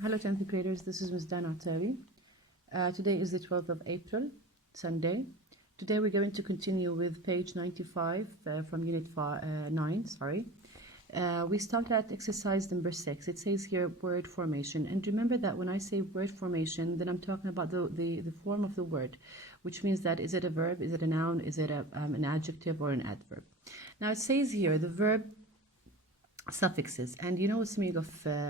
Hello 10th graders, this is Ms. Dana Atawi. Today is the 12th of April, Sunday. Today we're going to continue with page 95 from unit 9. We start at exercise number 6. It says here word formation. And remember that when I say word formation, then I'm talking about the form of the word, which means that is it a verb, is it a noun, is it an adjective or an adverb. Now it says here the verb suffixes, and you know what's the meaning of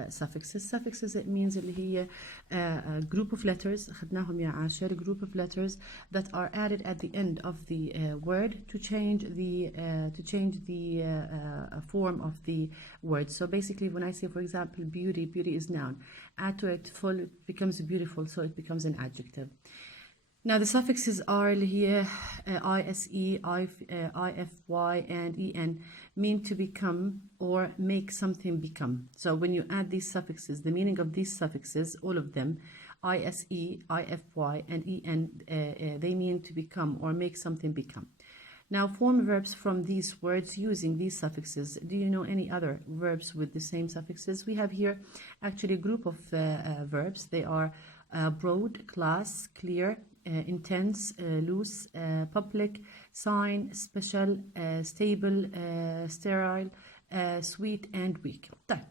suffixes. It means اللي هي a group of letters أخذناهم يا عاشر, a group of letters that are added at the end of the word to change the form of the word. So basically when I say, for example, beauty is noun, add to it full, it becomes beautiful, so it becomes an adjective. Now the suffixes are here ise, ify, and en, mean to become or make something become. So when you add these suffixes, the meaning of these suffixes, all of them, ise, ify, and en, they mean to become or make something become. Now form verbs from these words using these suffixes. Do you know any other verbs with the same suffixes? We have here actually a group of verbs. They are broad, class, clear, intense, loose, public, sign, special, stable, sterile, sweet, and weak. طيب.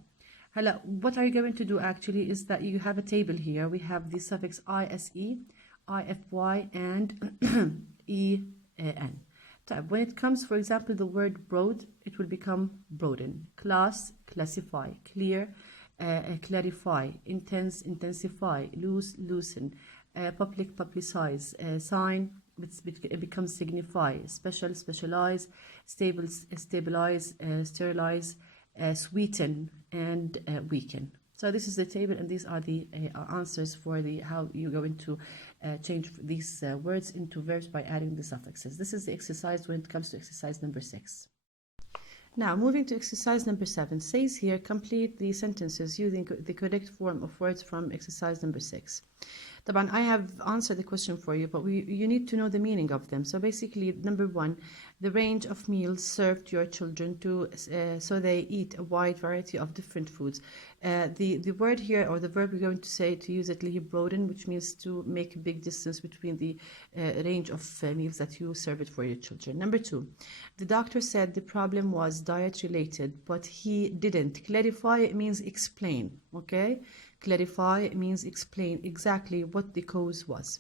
هلا, what are you going to do actually is that you have a table here. We have the suffix ise, ify, and en. طيب. When it comes, for example, the word broad, it will become broaden. Class, classify. Clear, clarify. Intense, intensify. Loose, loosen. Public, publicize. Sign, it becomes signify. Special, specialize. Stable, stabilize. Sterilize. Sweeten, and weaken. So this is the table, and these are the answers for how you're going to change these words into verbs by adding the suffixes. This is the exercise when it comes to exercise number 6. Now, moving to exercise number 7, says here, complete the sentences using the correct form of words from exercise number 6. طبعا, I have answered the question for you, but you need to know the meaning of them. So basically, number 1, the range of meals served to your children so they eat a wide variety of different foods. The word here, or the verb we're going to say to use it, broaden, which means to make a big distance between the range of meals that you serve it for your children. Number 2, the doctor said the problem was diet related, but he didn't clarify. It means explain. Okay, clarify means explain exactly what the cause was.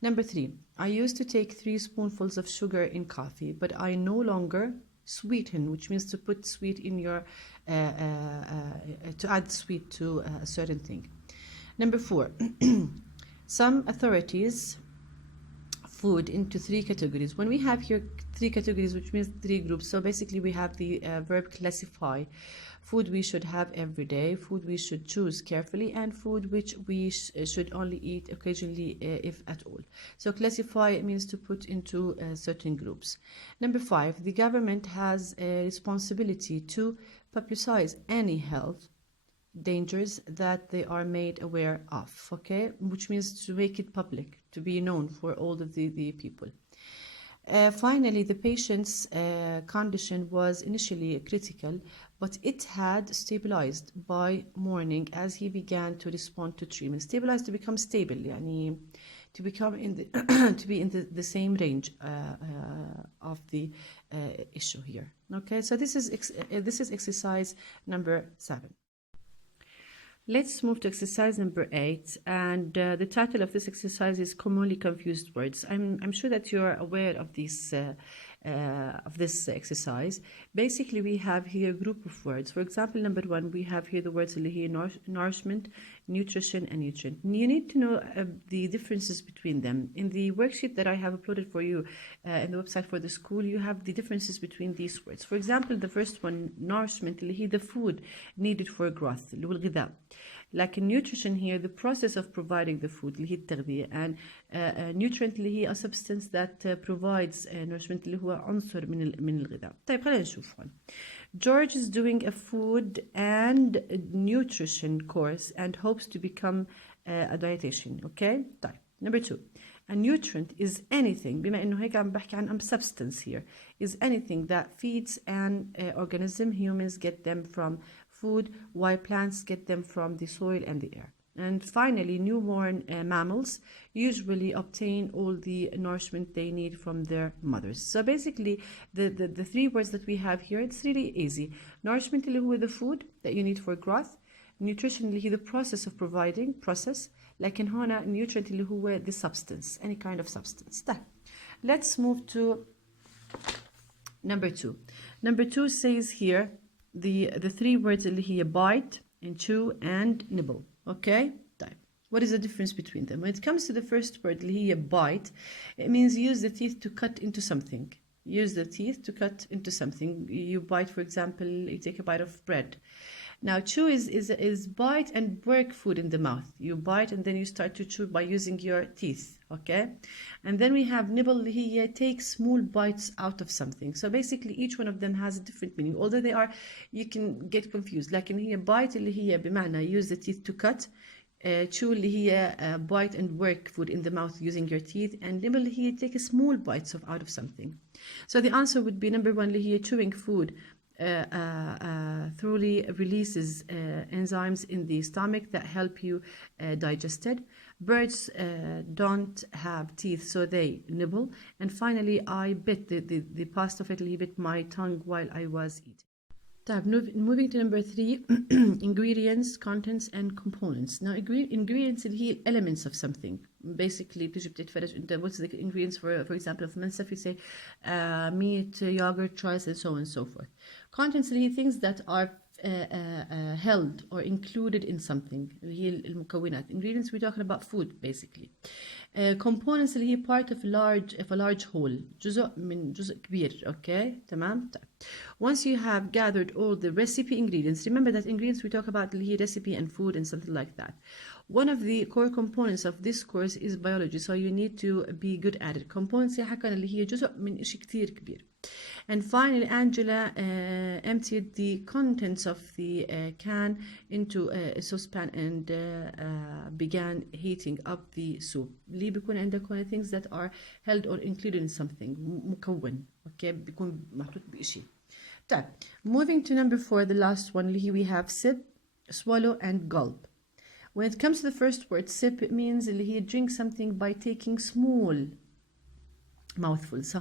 Number 3, I used to take 3 spoonfuls of sugar in coffee, but I no longer sweeten, which means to put sweet in your to add sweet to a certain thing. Number 4, some authorities food into 3 categories. When we have here 3 categories, which means 3 groups, so basically we have the verb classify. Food we should have every day, food we should choose carefully, and food which we should only eat occasionally, if at all. So classify means to put into certain groups. Number 5, the government has a responsibility to publicize any health dangers that they are made aware of, okay, which means to make it public, to be known for all of the people. Finally, the patient's condition was initially critical, but it had stabilized by morning as he began to respond to treatment. Stabilized, to become stable, يعني to become in the to be in the same range of the issue here. Okay, so this is exercise number 7. Let's move to exercise number 8, and the title of this exercise is Commonly Confused Words. I'm sure that you're aware of this exercise. Basically, we have here a group of words. For example, number 1, we have here the words nourishment, nutrition, and nutrient. You need to know the differences between them. In the worksheet that I have uploaded for you in the website for the school, you have the differences between these words. For example, the first one, nourishment, the food needed for growth, الغذاء. Like in nutrition here, the process of providing the food, اللي هي التغذية, and nutrient اللي هي a substance that provides nourishment اللي هو عنصر من الغذاء. طيب خلينا نشوف هون. George is doing a food and nutrition course and hopes to become a dietitian. Okay? طيب. Number 2, a nutrient is anything, بما إنه هيك عم بحكي عن substance here, is anything that feeds an organism. Humans get them from food, while plants get them from the soil and the air. And finally, newborn mammals usually obtain all the nourishment they need from their mothers. So basically, the three words that we have here, it's really easy. Nourishment اللي هو the food that you need for growth. Nutrition اللي هي the process of providing, process. لكن هنا nutrient اللي هو the substance, any kind of substance. طيب. Let's move to number 2. Number 2 says here the three words اللي هي bite and chew and nibble. Okay? طيب. What is the difference between them? When it comes to the first word اللي هي bite, it means use the teeth to cut into something. Use the teeth to cut into something. You bite, for example, you take a bite of bread. Now, chew is bite and work food in the mouth. You bite and then you start to chew by using your teeth, okay? And then we have nibble, اللي هي take small bites out of something. So basically, each one of them has a different meaning. Although they are, you can get confused. لكن هي bite اللي هي بمعنى use the teeth to cut. Chew اللي هي bite and work food in the mouth using your teeth. And nibble اللي هي take small bites out of something. So the answer would be number 1 اللي هي chewing food. Thoroughly releases enzymes in the stomach that help you digest it. Birds don't have teeth, so they nibble. And finally, I bit the past of it, I bit my tongue while I was eating. Moving to number 3, ingredients, contents, and components. Now, ingredients اللي هي elements of something. Basically, بتيجي بتتفرج انت what's the ingredients for example of منسف, you say meat, yogurt, rice, and so on and so forth. Contents اللي هي things that are held or included in something اللي هي المكونات. Ingredients, we're talking about food basically. Components اللي هي part of a large whole, جزء من جزء كبير. Okay, تمام. Once you have gathered all the recipe ingredients, remember that ingredients we talk about اللي هي recipe and food and something like that. One of the core components of this course is biology, so you need to be good at it. Components حكينا اللي هي جزء من إشي كتير كبير. And finally, Angela emptied the contents of the can into a saucepan and began heating up the soup. اللي بيكون عندك things that are held or included in something, مكون. Okay, بيكون محطوط بإشي. طيب, moving to number 4, the last one, اللي we have sip, swallow, and gulp. When it comes to the first word, sip, it means اللي he drink something by taking small mouthfuls.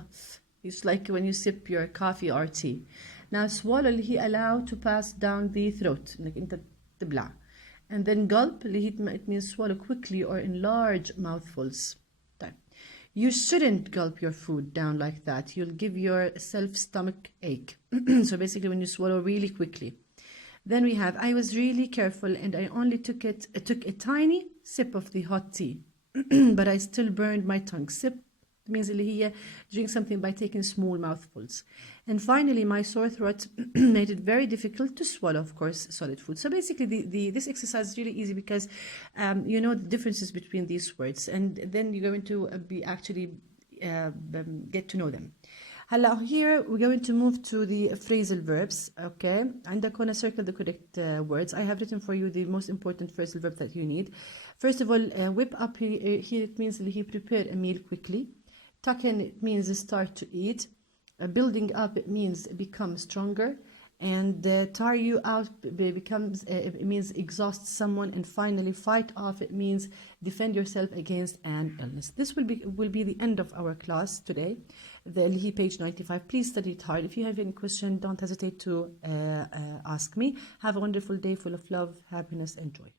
It's like when you sip your coffee or tea. Now, swallow اللي he allow to pass down the throat. إنك أنت تبلع. And then gulp اللي it means swallow quickly or in large mouthfuls. You shouldn't gulp your food down like that. You'll give yourself stomach ache. So basically when you swallow really quickly. Then we have, I was really careful and I only took a tiny sip of the hot tea. But I still burned my tongue. Sip means اللي هي drink something by taking small mouthfuls. And finally, my sore throat made it very difficult to swallow, of course, solid food. So basically, this exercise is really easy because you know the differences between these words, and then you're going to be actually get to know them. Here we're going to move to the phrasal verbs. Okay, عندك هنا circle the correct words. I have written for you the most important phrasal verb that you need. First of all, whip up here it means he prepare a meal quickly. Tuck in, it means start to eat. Building up, it means become stronger. And tire you out it means exhaust someone. And finally, fight off, it means defend yourself against an illness. This will be the end of our class today, the page 95. Please study it hard. If you have any question, don't hesitate to ask me. Have a wonderful day full of love, happiness, and joy.